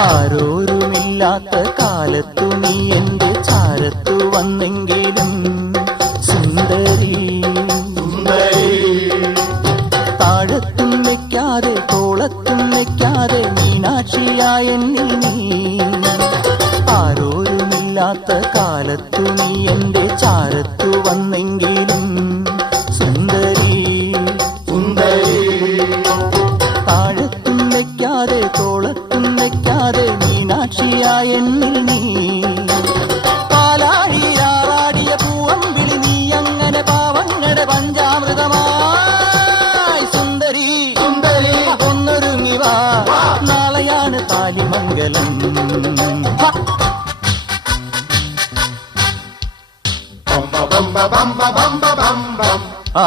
ആരോരുമില്ലാത്ത കാലത്തു നീ എന്റെ ചാരത്തു വന്നെങ്കിലും സുന്ദരി താഴത്തും വെക്കാതെ തോളത്തും വെക്കാതെ മീനാക്ഷിയായ എന്നിൽ നീ ആരോരുമില്ലാത്ത കാലത്തു നീ എന്റെ ചാരത്തു വന്നെങ്കിലും സുന്ദരി താഴത്തും വെക്കാതെ തോളത്തും വെക്കാതെ മീനാക്ഷിയായ എന്നിൽ നീ പാലാഴിയാറാടിയ പൂവമ്പിളി നീ അങ്ങനെ പാവങ്ങളുടെ പഞ്ചാമൃതമായി സുന്ദരി ഒന്നൊരുങ്ങി വാ നാളെയാണ് താലിമംഗലം ആ